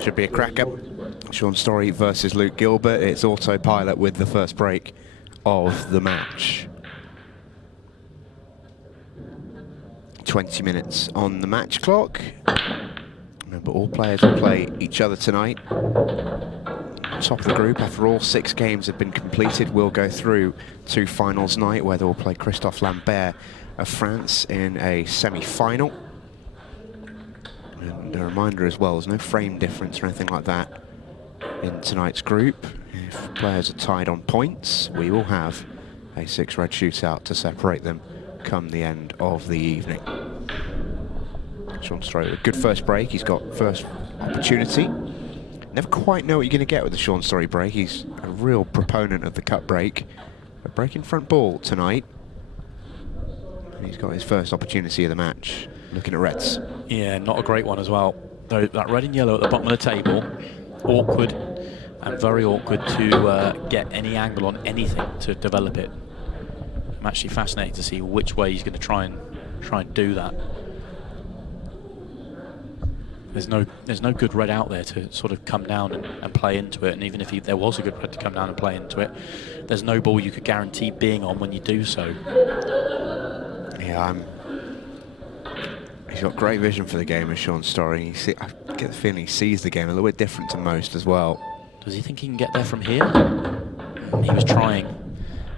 Should be a cracker. Shaun Storry versus Luke Gilbert. It's autopilot with the first break of the match. 20 minutes on the match clock. Remember, all players will play each other tonight. Top of the group, after all 6 games have been completed, we'll go through to finals night, where they will play Christophe Lambert of France in a semi-final. And a reminder as well, there's no frame difference or anything like that in tonight's group. If players are tied on points, we will have a 6-red shootout to separate them come the end of the evening. Shaun Storry, a good first break. He's got first opportunity. Never quite know what you're going to get with the Shaun Storry break. He's a real proponent of the cut break. A breaking front ball tonight. And he's got his first opportunity of the match. Looking at reds. Yeah, not a great one as well. Though that red and yellow at the bottom of the table, awkward and very awkward to get any angle on anything to develop it. I'm actually fascinated to see which way he's going to try and do that. There's no good red out there to sort of come down and play into it. And even if there was a good red to come down and play into it, there's no ball you could guarantee being on when you do so. Yeah, he's got great vision for the game, as Shaun Storry. I get the feeling he sees the game a little bit different to most as well. Does he think he can get there from here? He was trying.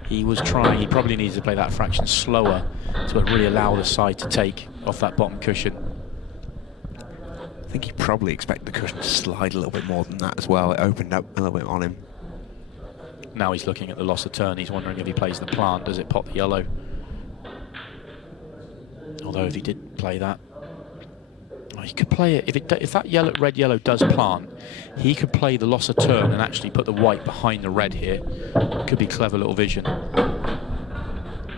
He was trying. He probably needs to play that fraction slower to really allow the side to take off that bottom cushion. I think he probably expected the cushion to slide a little bit more than that as well. It opened up a little bit on him. Now he's looking at the loss of turn. He's wondering if he plays the plant, does it pop the yellow? Although if he did play that, he could play it. If that red-yellow does plant, he could play the loss of turn and actually put the white behind the red here. Could be clever little vision.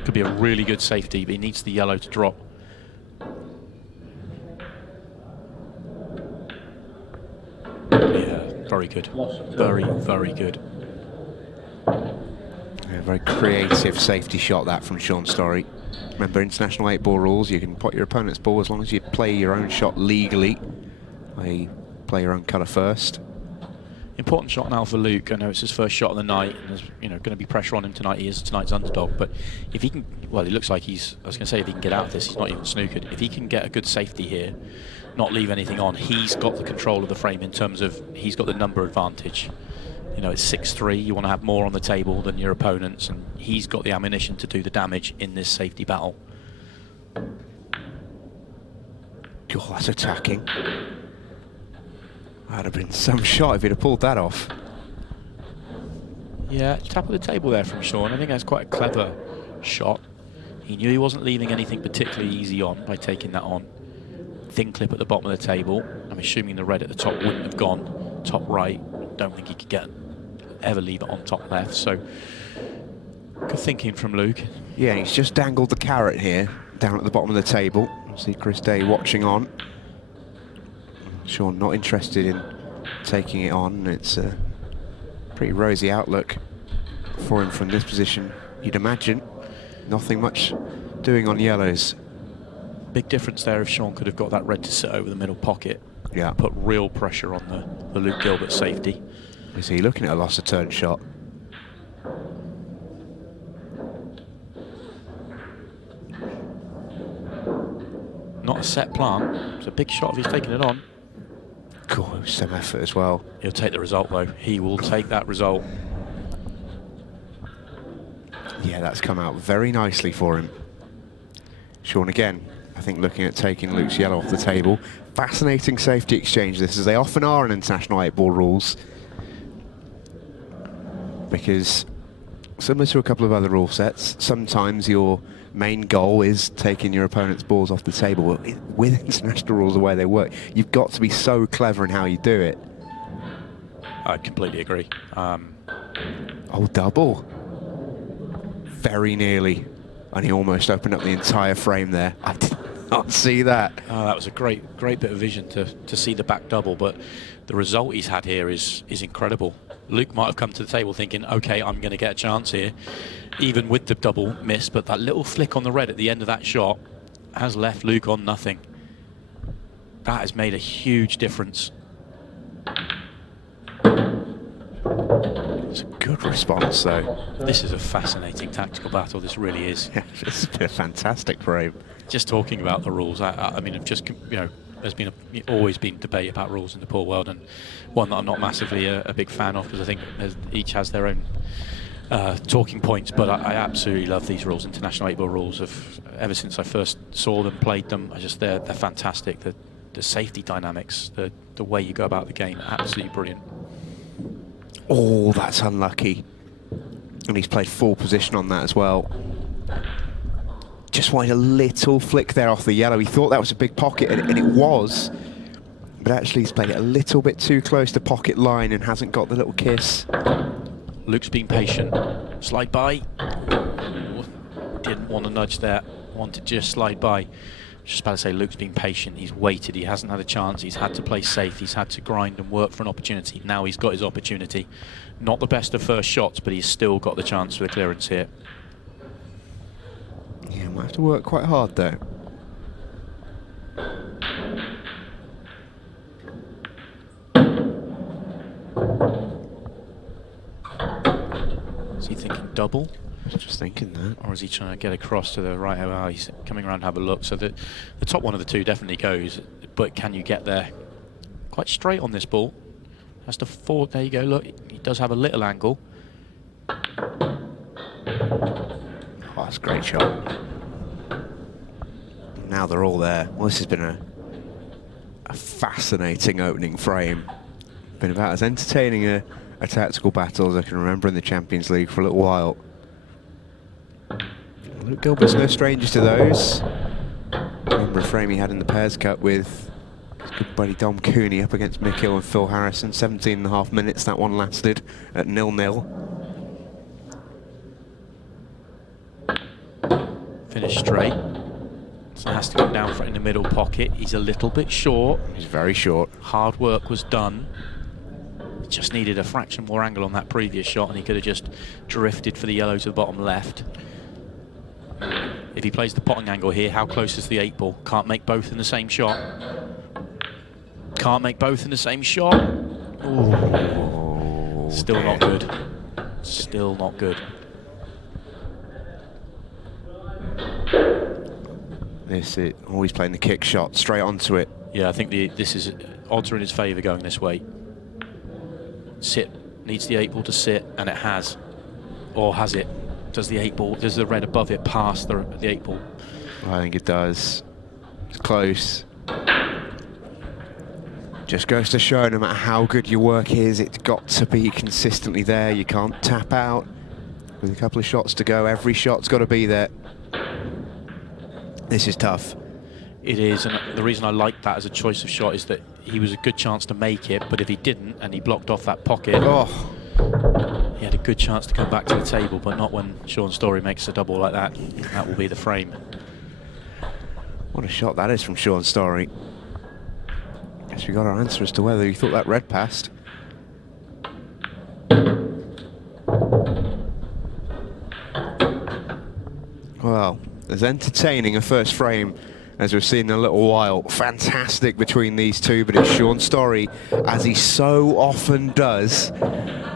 Could be a really good safety, but he needs the yellow to drop. Yeah, very good. Very, very good. Yeah, very creative safety shot that from Shaun Storry. Remember, international 8-ball rules, you can pot your opponent's ball as long as you play your own shot legally. Play your own colour first. Important shot now for Luke. I know it's his first shot of the night, and there's going to be pressure on him tonight. He is tonight's underdog, but if he can, well, it looks like he's, I was going to say if he can get out of this, he's not even snookered. If he can get a good safety here, not leave anything on, he's got the control of the frame in terms of he's got the number advantage. You know, it's 6-3, you want to have more on the table than your opponents, and he's got the ammunition to do the damage in this safety battle. Oh, that's attacking. That'd have been some shot if he'd have pulled that off. Yeah, top of the table there from Shaun. I think that's quite a clever shot. He knew he wasn't leaving anything particularly easy on by taking that on. Thin clip at the bottom of the table. I'm assuming the red at the top wouldn't have gone top right. Don't think he could ever leave it on top left. So good thinking from Luke. Yeah, he's just dangled the carrot here down at the bottom of the table. See Chris Day watching on. Shaun not interested in taking it on. It's a pretty rosy outlook for him from this position, you'd imagine. Nothing much doing on yellows. Big difference there if Shaun could have got that red to sit over the middle pocket. Yeah. Put real pressure on the Luke Gilbert safety. Is he looking at a loss of turn shot? Not a set plant. It's a big shot if he's taking it on. Cool, some effort as well. He'll take the result though. He will take that result. Yeah, that's come out very nicely for him. Shaun again, I think, looking at taking Luke's yellow off the table. Fascinating safety exchange this, as they often are in international 8-ball rules. Because, similar to a couple of other rule sets, sometimes your main goal is taking your opponent's balls off the table. With international rules, the way they work, you've got to be so clever in how you do it. I completely agree. Oh, double. Very nearly. And he almost opened up the entire frame there. I did not see that. Oh, that was a great bit of vision to see the back double, but the result he's had here is incredible. Luke might have come to the table thinking, okay, I'm going to get a chance here, even with the double miss, but that little flick on the red at the end of that shot has left Luke on nothing. That has made a huge difference. It's a good response, though. This is a fascinating tactical battle. This really is. Yeah, it's been a fantastic frame. Just talking about the rules, I mean, I've just, there's been always been debate about rules in the pool world, and one that I'm not massively a big fan of, because I think each has their own talking points. But I absolutely love these rules. International 8-ball rules. Ever since I first saw them, played them, they're fantastic. The safety dynamics, the way you go about the game, absolutely brilliant. Oh, that's unlucky. And he's played full position on that as well. Just wanted a little flick there off the yellow. He thought that was a big pocket, and it was. But actually, he's played it a little bit too close to pocket line and hasn't got the little kiss. Luke's been patient. Slide by. Didn't want to nudge there. Wanted to just slide by. Just about to say, Luke's been patient. He's waited. He hasn't had a chance. He's had to play safe. He's had to grind and work for an opportunity. Now he's got his opportunity. Not the best of first shots, but he's still got the chance for the clearance here. Yeah, might have to work quite hard, though. Is he thinking double? I was just thinking that. Or is he trying to get across to the right? Oh, he's coming around to have a look. So the top one of the two definitely goes, but can you get there? Quite straight on this ball. Has to forward. There you go. Look, he does have a little angle. Oh, that's a great shot. Now they're all there. Well, this has been a fascinating opening frame. Been about as entertaining a tactical battle as I can remember in the Champions League for a little while. Luke Gilbert's no stranger to those. Remember a frame he had in the Pairs Cup with his good buddy Dom Cooney up against Mick Hill and Phil Harrison. 17.5 minutes that one lasted at 0-0. Finish straight. So has to come down for it in the middle pocket. He's a little bit short. He's very short. Hard work was done. Just needed a fraction more angle on that previous shot, and he could have just drifted for the yellow to the bottom left. If he plays the potting angle here, how close is the 8-ball? Can't make both in the same shot. Can't make both in the same shot. Ooh. Still not good. Still not good. This is always playing the kick shot straight onto it. Yeah, I think this is odds are in his favour going this way. Sit, needs the 8-ball to sit, and it has. Or has it? Does the 8-ball, does the red above it pass the 8-ball? I think it does. It's close. Just goes to show, no matter how good your work is, it's got to be consistently there. You can't tap out. With a couple of shots to go, every shot's got to be there. This is tough. It is, and the reason I like that as a choice of shot is that he was a good chance to make it, but if he didn't and he blocked off that pocket, he had a good chance to come back to the table, but not when Shaun Storry makes a double like that. That will be the frame. What a shot that is from Shaun Storry. Guess we got our answer as to whether he thought that red passed. Well, as entertaining a first frame as we've seen in a little while. Fantastic between these two, but it's Shaun Storry, as he so often does,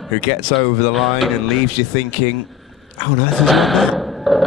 who gets over the line and leaves you thinking, how on earth is he on that?